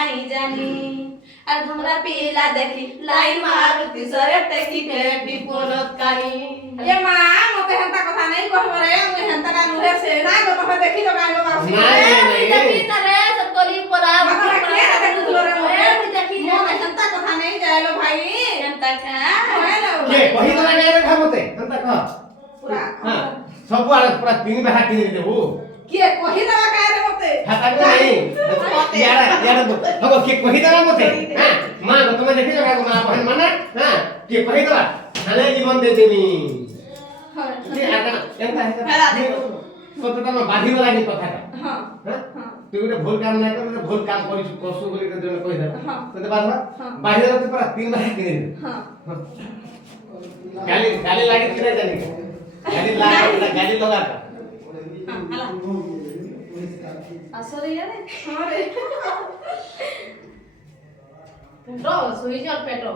नहीं जानी আর তোমরা পিলা দেখি লাইন মারুতি সরে টেকি পেটি পলত কানি এ মা মতে হেন্তা কথা নাই কহবরে আমি হেন্তা না নুহে সে না গো তুমি দেখি তো গাইলো বাসি দেখি না রে সতলি পরা দেখি মতে হেন্তা কথা নাই যাইলো ভাই হেন্তা কা কে কহি তো লাগে রে খামতে হেন্তা কহ পুরা हां सब आले पूरा तीन बार किन देबो के कहि दवा काहे रे मते खाता को नहीं यार यार हगो के कहि दवा मते हां मां को तुम देखि जगा मां बहन माने हां के कहि दवा थाने जीवन दे देनी के आका एंता है सतता में बाधी वाला की कथा का हां हां तू गोटे भूल काम ना कर भूल काम करिस करसु बोली के जने कहि दे हां तो बात बाहर तो पूरा तीन बार किन हां गाली गाली लागी किने जानी गाड़ी लगा गाड़ी लगा हां हला আসলে রে हां रे পেট্রো সুই জল পেট্রো